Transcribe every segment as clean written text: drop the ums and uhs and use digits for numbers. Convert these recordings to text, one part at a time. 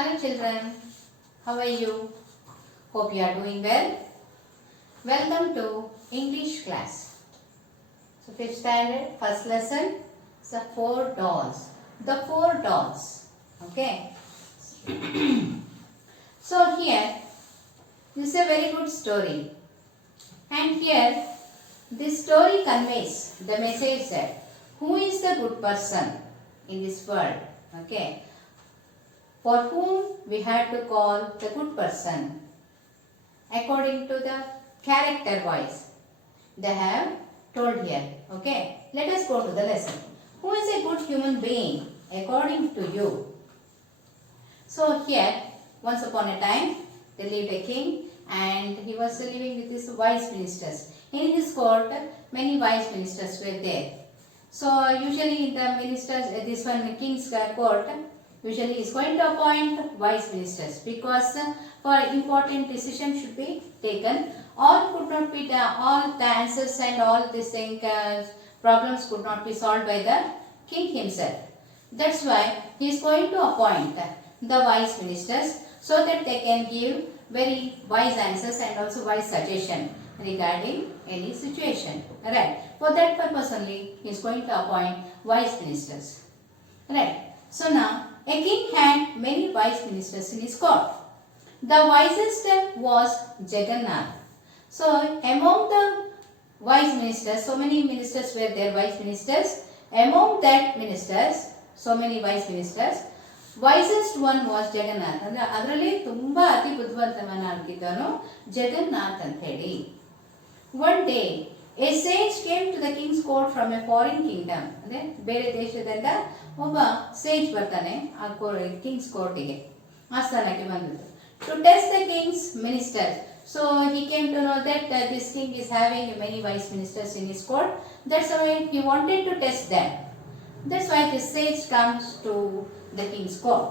Hello children, how are you? Hope you are doing well. Welcome to English class. So 5th standard, first lesson, the 4 dolls. The 4 dolls. Okay. So here, this is a very good story. And here, this story conveys the message that who is the good person in this world? Okay. For whom we have to call the good person according to the character wise they have told here. Okay, let us go to the lesson. Who is a good human being according to you? So here, once upon a time, there lived a king and he was living with his wise ministers. In his court, many wise ministers were there. So usually in the ministers, this one the king's court, usually is going to appoint wise ministers because for important decision should be taken. All could not be done, all the answers and all these problems could not be solved by the king himself. That's why he is going to appoint the wise ministers so that they can give very wise answers and also wise suggestion regarding any situation. Right. For that purpose only he is going to appoint wise ministers. Right. So now a king had many wise ministers in his court. The wisest was Jagannath. So among the wise ministers, so many ministers were there, wise ministers. Among that ministers, so many wise ministers, wisest one was Jagannath. ಅಂದರೆ ಅದರಲ್ಲಿ ತುಂಬಾ ಅತಿ ಬುದ್ಧಿವಂತನಾಗಿದ್ದವನು ಜಗನ್ನಾಥ್ ಅಂತ ಹೇಳಿ. One day a sage came to the king's court from a foreign kingdom. ಅಂದರೆ ಬೇರೆ ದೇಶದಿಂದ ಒಬ್ಬ ಸೇಜ್ ಬರ್ತಾನೆ ಆ ಕಿಂಗ್ಸ್ ಕೋರ್ಟಿಗೆ ಆಸ್ಥಾನಕ್ಕೆ ಬಂದಿದ್ದು. To test the king's ministers. So he came to know that this king is having many wise ministers in his court. That's why he wanted to test them. That's why this sage comes to the king's court.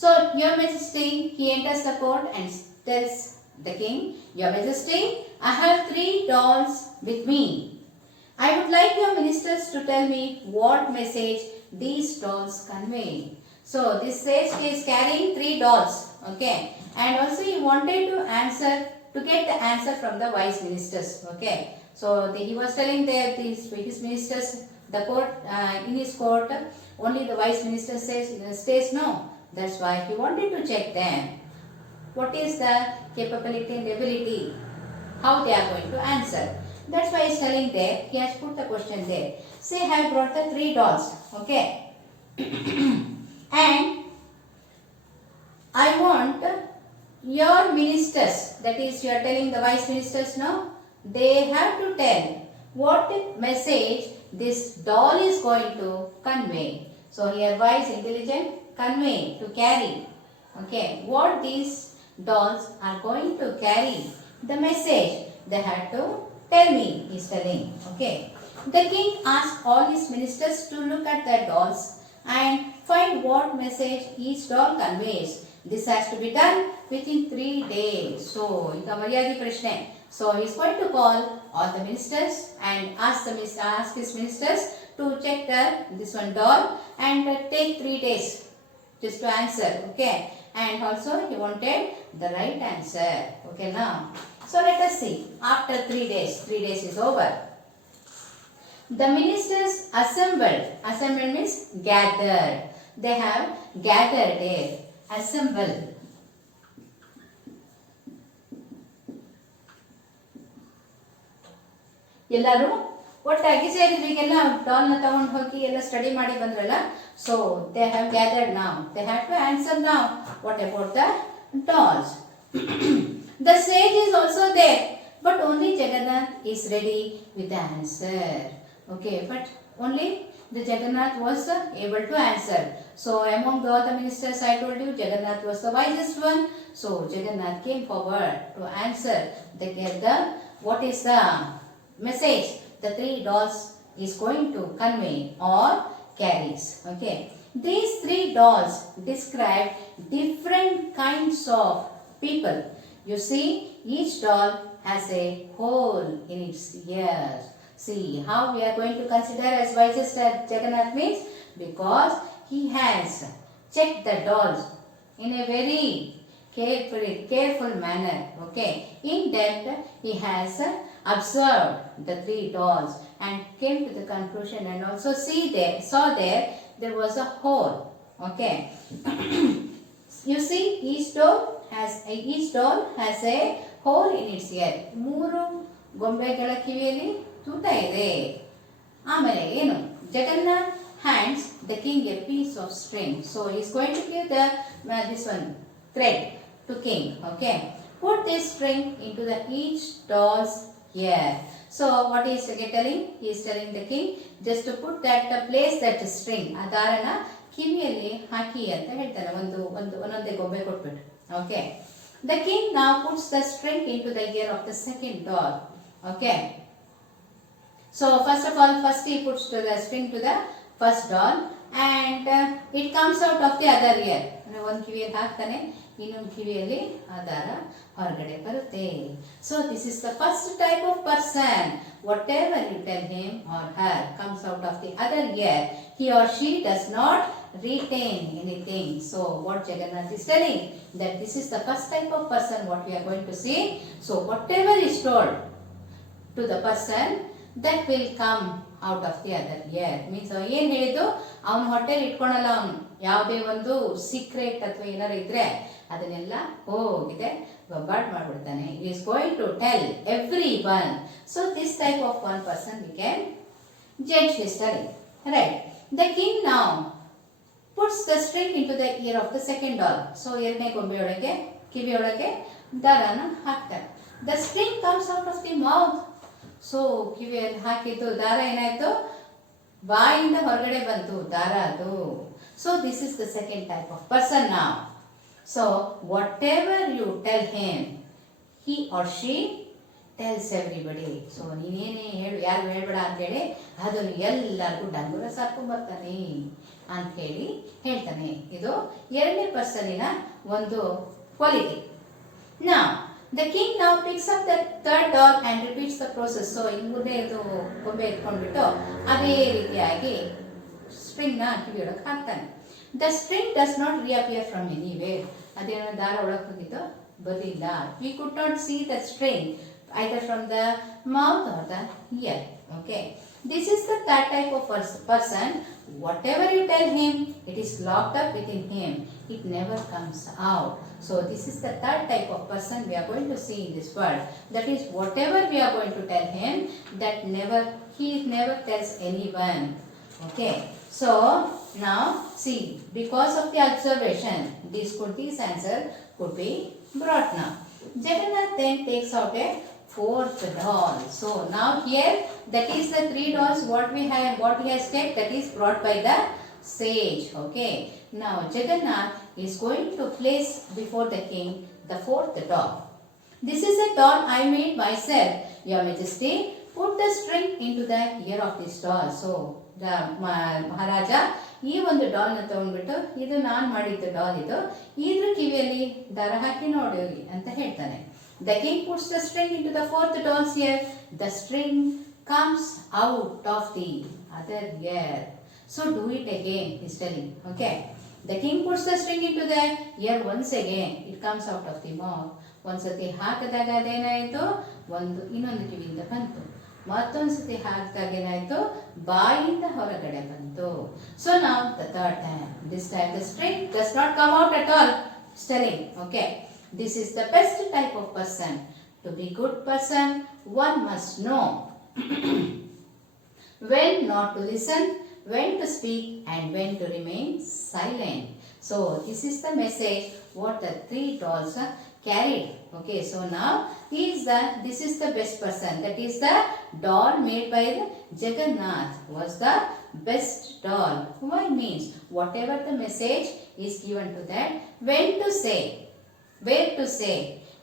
So, Your Majesty, he enters the court and tells the king, Your Majesty, I have 3 dolls with me. I would like your ministers to tell me what message these dolls convey. So, this sage is carrying 3 dolls, okay, and also he wanted to get the answer from the wise ministers, okay. So, he was telling his ministers, the court, in his court, only the wise minister stays no. That's why he wanted to check them. What is the capability and ability? How they are going to answer. That's why he's telling there, he has put the question there. Say, I have brought the 3 dolls, okay. And I want your ministers, that is you are telling the wise ministers now, they have to tell what message this doll is going to convey. So here wise, intelligent, convey, to carry. Okay, what these dolls are going to carry, the message they have to tell me, he is telling. Okay. The king asked all his ministers to look at the dolls and find what message each doll conveys. This has to be done within 3 days. So, ika maryadi prashne. So, he is going to call all the ministers and ask his ministers to check this one doll and take 3 days just to answer. Okay. And also he wanted the right answer. Okay now. So, let us see. After 3 days, 3 days is over. The ministers assembled. Assembled means gathered. They have gathered there. Assembled. ಎಲ್ಲರೂ ಒಟ್ಟಾಗಿ ಸೇರಿದ್ರು. ಈಗೆಲ್ಲ ಡಾಲ್ನ ತಗೊಂಡು ಹೋಗಿ ಎಲ್ಲ study ಮಾಡಿ ಬಂದ್ರಲ್ಲ. So they have gathered now. They have to answer now. What about the dolls? The sage is also there, but only Jagannath is ready with the answer. Okay, but only the Jagannath was able to answer. So among all the ministers, I told you, Jagannath was the wisest one. So Jagannath came forward to answer what is the message the 3 dolls is going to convey or carries. Okay, these 3 dolls describe different kinds of people. You see, each doll has a hole in its ears. See how we are going to consider as wisest Jagannath means, because he has checked the dolls in a very careful manner. Okay, in depth he has observed the three dolls and came to the conclusion, and also saw there was a hole. Okay. You see, each doll has a hole in its ear. ಮೂರು ಗೊಂಬೆಗಳ ಕಿವಿಯಲ್ಲಿ ತೂತ ಇದೆ. ಆಮೇಲೆ ಏನು, Jagannath hands the king a piece of string. So he is going to give this one thread to king. Okay, put this string into each doll's ear. So what is he telling? He is telling the king just to put place that string, ಆ ದಾರನ ಕಿವಿಯಲ್ಲಿ ಹಾಕಿ ಅಂತ ಹೇಳ್ತಾನೆ. ಒಂದೊಂದೇ ಗೊಂಬೆ ಕೊಟ್ಬಿಟ್ಟು. Okay, the king now puts the string into the ear of the second doll. Okay, so first he puts the string to the first doll and it comes out of the other ear. ಒಂದು ಕಿವಿಯಲ್ಲಿ ಹಾಕ್ತಾನೆ, ಇನ್ನೊಂದು ಕಿವಿಯಲ್ಲಿ ಆ ದಾರ ಹೊರಗಡೆ ಬರುತ್ತೆ. So this is the first type of person. Whatever you tell him or her comes out of the other ear. He or she does not retain anything. So what Jagannath is telling, that this is the first type of person what we are going to see. So whatever is told to the person, that will come out of the other ear. Means ಏನು ಹೇಳಿದ್ದು, ಅವನ ಹೊಟ್ಟೆಲಿ ಇಟ್ಕೊಳಲ್ಲ. ಅವನು ಯಾವುದೇ ಒಂದು secret ಅಥವಾ ಏನಾರು ಇದ್ರೆ ಅದನ್ನೆಲ್ಲ ಹೋಗಿದೆ bird ಮಾಡ್ಬಿಡ್ತಾನೆ. He is going to tell everyone. So this type of one person we can judge his telling. Right. The king now puts the string into the ear of the second doll. So ಎರಡನೇ ಗೊಂಬೆಯೊಳಗೆ ಕಿವಿಯೊಳಗೆ ದಾರನ ಹಾಕ್ತಾರೆ. The string comes out of the mouth. So ಕಿವಿಯಲ್ಲಿ ಹಾಕಿದ್ದು ದಾರ ಏನಾಯ್ತು, ಬಾಯಿಂದ ಹೊರಗಡೆ ಬಂತು ದಾರ ಅದು. So this is the second type of person ನಾವ್. So whatever you tell him, he or she tells everybody. So ನೀನೇನೇ ಯಾರು ಹೇಳ್ಬೇಡ ಅಂತೇಳಿ ಅದನ್ನು ಎಲ್ಲರಿಗೂ ಡಂಗುರ ಸಾಕೊಂಡ್ಬರ್ತಾನೆ ಅಂತ ಹೇಳಿ ಹೇಳ್ತಾನೆ. ಇದು ಎರಡನೇ ಪರ್ಸನಿನ ಒಂದು quality. Now the king now picks up the third doll and repeats the process. So ಮೂರನೇದು ಗೊಂಬೆ ಎತ್ಕೊಂಡ್ಬಿಟ್ಟು ಅದೇ ರೀತಿಯಾಗಿ ಸ್ಟ್ರಿಂಗ್ ನ ಕಿವಿಯೊಳಗೆ ಹಾಕ್ತಾನೆ. The string does not reappear from anywhere. ಅದೇನೋ ದಾರ ಒಳಗೆ ಹೋಗಿದ್ದು ಬರಲಿಲ್ಲ. We could not see the string either from the mouth or the ear. Okay, this is the third type of person. Whatever you tell him, it is locked up within him. It never comes out. So this is the third type of person we are going to see in this world. That is, whatever we are going to tell him, that he never tells anyone. Okay, so now see, because of the observation, these answer could be brought now. Jagannath then takes out a fourth doll. So now here, that is the three dolls what he has kept, that is brought by the sage. Okay, now Jagannath is going to place before the king the fourth doll. This is a doll I made myself, Your Majesty. Put the string into the ear of this doll. So the Maharaja ಈ ಒಂದು doll ನ ತಗೊಂಡ್ಬಿಟ್ಟು, ಇದು ನಾನು ಮಾಡಿದ್ದು doll, ಇದ್ರ ಕಿವಿಯಲ್ಲಿ ದಾರ ಹಾಕಿ ನೋಡಿ ಅಂತ ಹೇಳ್ತಾನೆ. The king puts the string into the fourth doll's ear. The string comes out of the other ear. So do it again, he's telling. Okay, the king puts the string into the ear once again. It comes out of the mouth. ಒಂದ್ಸತಿ ಹಾಕಿದಾಗ ಅದೇನಾಯಿತು, ಇನ್ನೊಂದು ಕಿವಿಯಿಂದ ಬಂತು. ಮತ್ತೊಂದ್ಸತಿ ಹಾಕಿದಾಗ ಏನಾಯಿತು, ಬಾಯಿಂದ ಹೊರಗಡೆ ಬಂತು. So now the third time, this time the string does not come out at all. He's telling. Okay, this is the best type of person. To be good person, one must know when not to listen, when to speak, and when to remain silent. So this is the message what the three dolls carried. Okay, so now this is the best person. That is the doll made by the Jagannath was the best doll. Why means whatever the message is given to that, when to say, where to say,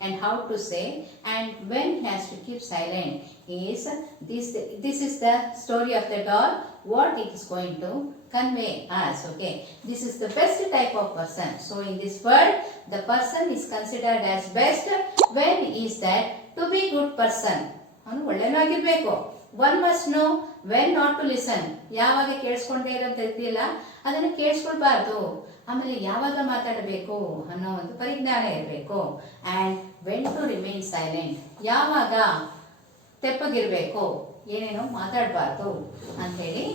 and how to say, and when has to keep silent, is this is the story of the doll, what it is going to convey us. Okay, this is the best type of person. So in this world, the person is considered as best when is that to be good person. ಅವನು ಒಳ್ಳೆಯನಾಗಿರ್ಬೇಕು, one must know when not to listen. ಯಾವಾಗ ಕೇಳಿಸ್ಕೊಂಡೇ ಇರೋಂತ ಇದೆಯಲ್ಲ ಅದನ್ನು ಕೇಳಿಸ್ಕೊಳ್ಬಾರ್ದು. ಆಮೇಲೆ ಯಾವಾಗ ಮಾತಾಡಬೇಕು ಅನ್ನೋ ಒಂದು ಪರಿಜ್ಞಾನ ಇರಬೇಕು. And when to remain silent, ಯಾವಾಗ ತೆಪ್ಪಗಿರಬೇಕು, ಏನೇನೋ ಮಾತಾಡಬಾರ್ದು ಅಂಥೇಳಿ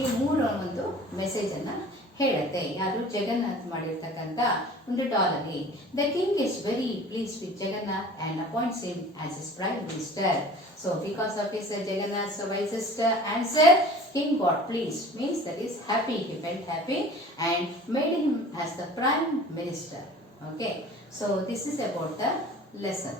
ಈ ಮೂರು ಒಂದು ಮೆಸೇಜನ್ನು ಹೇಳುತ್ತೆ. ಯಾರು ಜಗನ್ನಾಥ್ ಮಾಡಿರ್ತಕ್ಕಂಥ ಒಂದು ಡಾಲಲ್ಲಿ. The king is very please with Jagannath and appoints him as his prime minister. So because of his Jagannath's wisest answer, king got pleased, means that is happy, he felt happy and made him as the prime minister. Okay, so this is about the lesson.